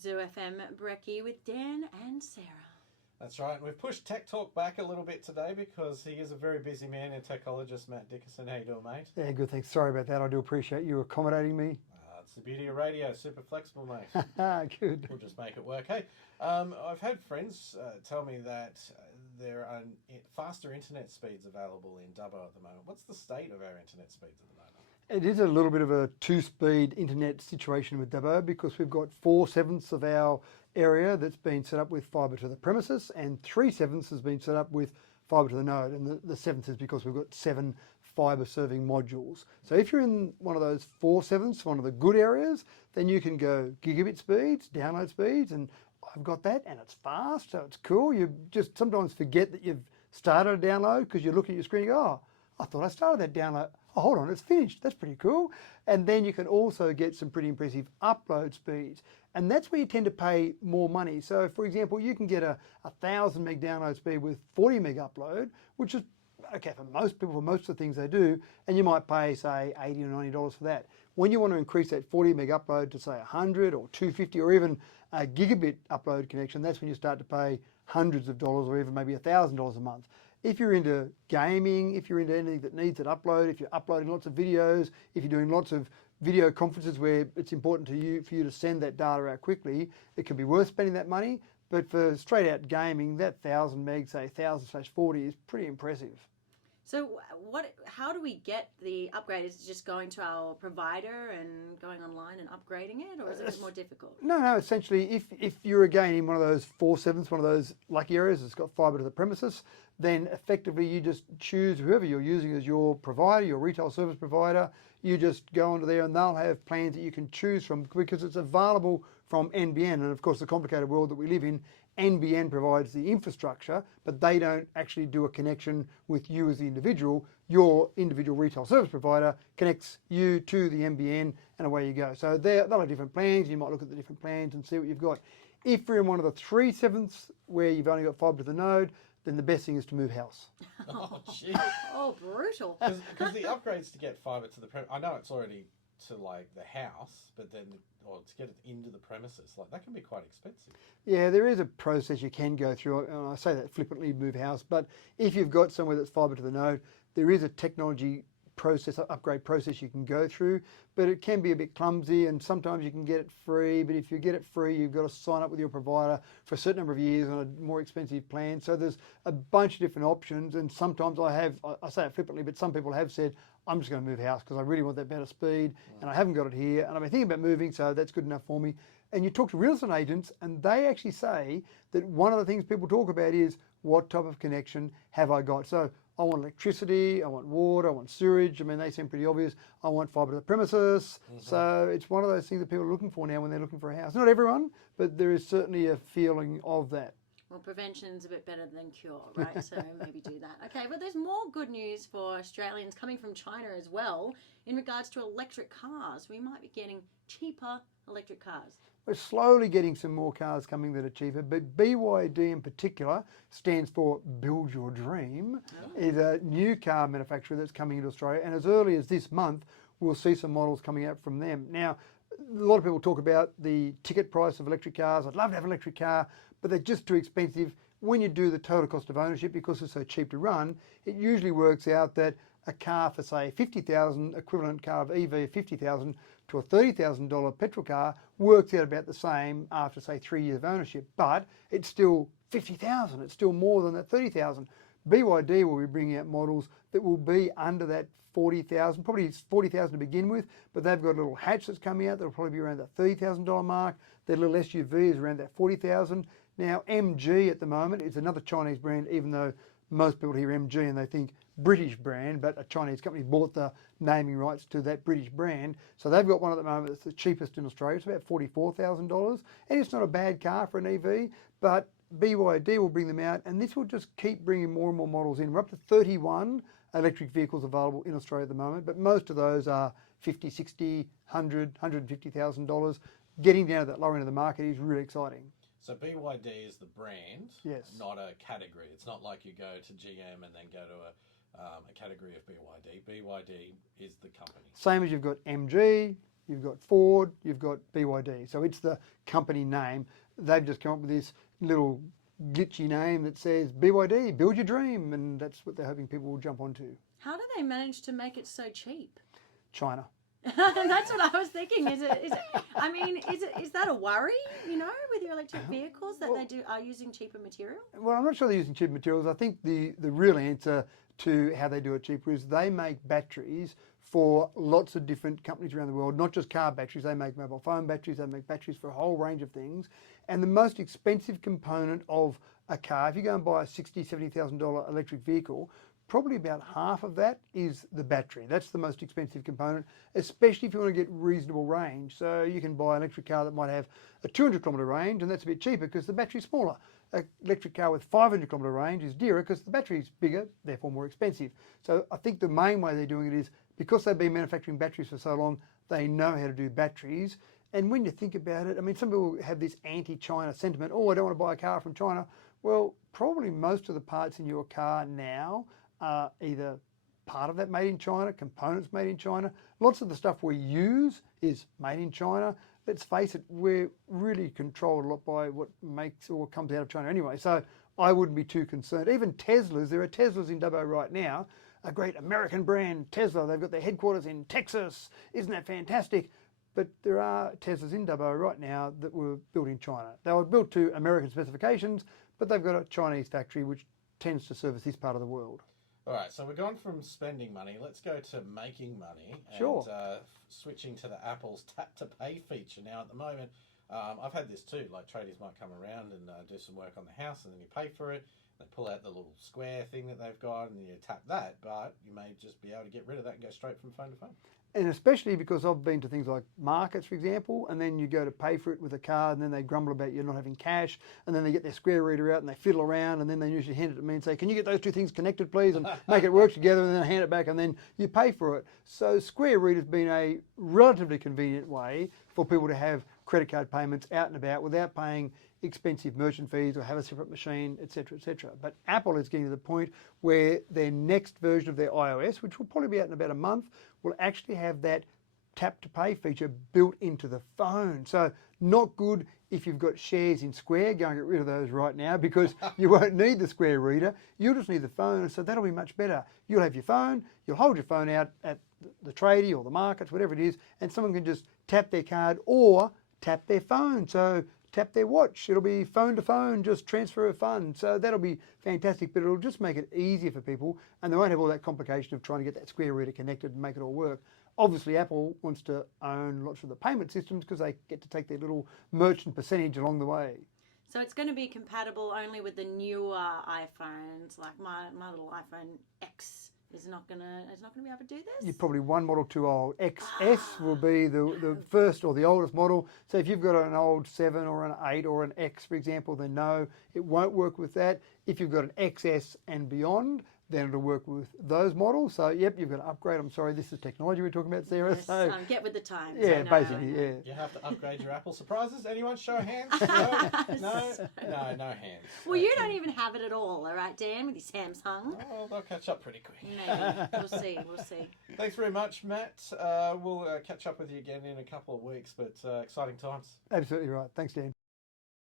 Zoo FM Brekkie with Dan and Sarah. That's right. And we've pushed Tech Talk back a little bit today because he is a very busy man and technologist, Matt Dickerson. How you doing, mate? Yeah, good, thanks. Sorry about that. I do appreciate you accommodating me. It's the beauty of radio, super flexible, mate. Good. We'll just make it work. Hey, I've had friends tell me that there are faster internet speeds available in Dubbo at the moment. What's the state of our internet speeds at the moment? It is a little bit of a two-speed internet situation with Dubbo because we've got 4/7 of our area that's been set up with fibre to the premises and 3/7 has been set up with fibre to the node, and the 7th is because we've got 7 fibre serving modules. So if you're in one of those 4/7, one of the good areas, then you can go gigabit speeds, download speeds, and I've got that and it's fast, so it's cool. You just sometimes forget that you've started a download because you're looking at your screen and go, oh, I thought I started that download. Oh, hold on, it's finished. That's pretty cool. And then you can also get some pretty impressive upload speeds. And that's where you tend to pay more money. So for example, you can get a 1000 meg download speed with 40 meg upload, which is okay for most people, for most of the things they do, and you might pay, say, $80 or $90 for that. When you want to increase that 40 meg upload to, say, 100 or 250 or even a gigabit upload connection, that's when you start to pay hundreds of dollars or even maybe $1,000 a month. If you're into gaming, if you're into anything that needs an upload, if you're uploading lots of videos, if you're doing lots of video conferences where it's important for you to send that data out quickly, it can be worth spending that money. But for straight out gaming, that 1000 meg, say 1000/40 is pretty impressive. So how do we get the upgrade? Is it just going to our provider and going online and upgrading it, or is it a bit more difficult? No, essentially if you're again in one of those 4/7, one of those lucky areas that's got fibre to the premises, then effectively you just choose whoever you're using as your provider, your retail service provider. You just go onto there and they'll have plans that you can choose from because it's available from NBN. And of course, the complicated world that we live in, NBN provides the infrastructure, but they don't actually do a connection with you as the individual. Your individual retail service provider connects you to the NBN and away you go. So they'll have different plans. You might look at the different plans and see what you've got. If you're in one of the 3/7 where you've only got fibre to the node, then the best thing is to move house. Oh, gee. Oh, brutal. Because the upgrades to get fibre to the I know it's already to like the house, but then or to get it into the premises, like that can be quite expensive. Yeah, there is a process you can go through. And I say that flippantly, move house, but if you've got somewhere that's fibre to the node, there is a technology process, upgrade process you can go through, but it can be a bit clumsy and sometimes you can get it free, but if you get it free, you've got to sign up with your provider for a certain number of years on a more expensive plan. So there's a bunch of different options, and sometimes I say it flippantly, but some people have said, I'm just going to move house because I really want that better speed and I haven't got it here and I've been thinking about moving, so that's good enough for me. And you talk to real estate agents and they actually say that one of the things people talk about is what type of connection have I got? So I want electricity, I want water, I want sewage. I mean, they seem pretty obvious. I want fibre to the premises. So it's one of those things that people are looking for now when they're looking for a house. Not everyone, but there is certainly a feeling of that. Well, prevention's a bit better than cure, right? So maybe do that. Okay, but there's more good news for Australians coming from China as well in regards to electric cars. We might be getting cheaper electric cars. We're slowly getting some more cars coming that are cheaper, but BYD in particular stands for Build Your Dream, is a new car manufacturer that's coming into Australia, and as early as this month, we'll see some models coming out from them. Now, a lot of people talk about the ticket price of electric cars. I'd love to have an electric car, but they're just too expensive. When you do the total cost of ownership, because it's so cheap to run, it usually works out that a car for, say, $50,000, equivalent car of EV of $50,000 to a $30,000 petrol car works out about the same after, say, 3 years of ownership, but it's still $50,000. It's still more than that $30,000. BYD will be bringing out models that will be under that $40,000, probably $40,000 to begin with, but they've got a little hatch that's coming out that'll probably be around that $30,000 mark. Their little SUV is around that $40,000. Now, MG at the moment is another Chinese brand, even though most people hear MG and they think British brand, but a Chinese company bought the naming rights to that British brand. So they've got one at the moment that's the cheapest in Australia. It's about $44,000, and it's not a bad car for an EV, but BYD will bring them out, and this will just keep bringing more and more models in. We're up to 31 electric vehicles available in Australia at the moment, but most of those are $50,000, $60,000, $100,000, $150,000. Getting down to that lower end of the market is really exciting. So BYD is the brand, yes, not a category. It's not like you go to GM and then go to a category of BYD. BYD is the company. Same as you've got MG, you've got Ford, you've got BYD. So it's the company name. They've just come up with this little glitchy name that says BYD, build your dream, and that's what they're hoping people will jump onto. How do they manage to make it so cheap? China. That's what I was thinking. Is that a worry, with your electric vehicles that are using cheaper material? Well, I'm not sure they're using cheap materials. I think the real answer to how they do it cheaper is they make batteries for lots of different companies around the world, not just car batteries. They make mobile phone batteries, they make batteries for a whole range of things. And the most expensive component of a car, if you go and buy a $60,000, $70,000 electric vehicle, probably about half of that is the battery. That's the most expensive component, especially if you want to get reasonable range. So you can buy an electric car that might have a 200 kilometre range, and that's a bit cheaper because the battery's smaller. An electric car with 500 kilometre range is dearer because the battery's bigger, therefore more expensive. So I think the main way they're doing it is because they've been manufacturing batteries for so long, they know how to do batteries. And when you think about it, I mean, some people have this anti-China sentiment. Oh, I don't want to buy a car from China. Well, probably most of the parts in your car now are either part of that made in China, components made in China. Lots of the stuff we use is made in China. Let's face it, we're really controlled a lot by what makes or comes out of China anyway. So I wouldn't be too concerned. Even Teslas, there are Teslas in Dubbo right now, a great American brand, Tesla. They've got their headquarters in Texas. Isn't that fantastic? But there are Teslas in Dubbo right now that were built in China. They were built to American specifications, but they've got a Chinese factory which tends to service this part of the world. All right, so we've gone from spending money. Let's go to making money. Sure. And switching to the Apple's Tap to Pay feature. Now, at the moment, I've had this too. Like, tradies might come around and do some work on the house, and then you pay for it. They pull out the little square thing that they've got, and you tap that. But you may just be able to get rid of that and go straight from phone to phone. And especially because I've been to things like markets, for example, and then you go to pay for it with a card, and then they grumble about you not having cash, and then they get their square reader out and they fiddle around, and then they usually hand it to me and say, can you get those two things connected, please, and make it work together, and then hand it back, and then you pay for it. So square reader's been a relatively convenient way for people to have credit card payments out and about without paying expensive merchant fees or have a separate machine, etc., etc. But Apple is getting to the point where their next version of their iOS, which will probably be out in about a month, will actually have that tap to pay feature built into the phone. So not good if you've got shares in Square. Go and get rid of those right now because you won't need the Square reader. You'll just need the phone, so that'll be much better. You'll have your phone, you'll hold your phone out at the tradie or the markets, whatever it is, and someone can just tap their card or tap their phone. So tap their watch. It'll be phone to phone, just transfer of funds. So that'll be fantastic, but it'll just make it easier for people, and they won't have all that complication of trying to get that Square reader connected and make it all work. Obviously, Apple wants to own lots of the payment systems because they get to take their little merchant percentage along the way. So it's going to be compatible only with the newer iPhones, like my little iPhone X. Is not gonna be able to do this? You're probably one model too old. XS will be the first or the oldest model. So if you've got an old 7 or an 8 or an X, for example, then no, it won't work with that. If you've got an XS and beyond, then it'll work with those models. So, yep, you've got to upgrade. I'm sorry, this is technology we're talking about, Sarah. Yes, so get with the times. yeah, basically, yeah. You have to upgrade your Apple surprises. Anyone show hands? No hands. Well, you don't even have it at all right, Dan, with your Samsung. Oh, they'll catch up pretty quick. Maybe. We'll see. Thanks very much, Matt. We'll catch up with you again in a couple of weeks, but exciting times. Absolutely right. Thanks, Dan.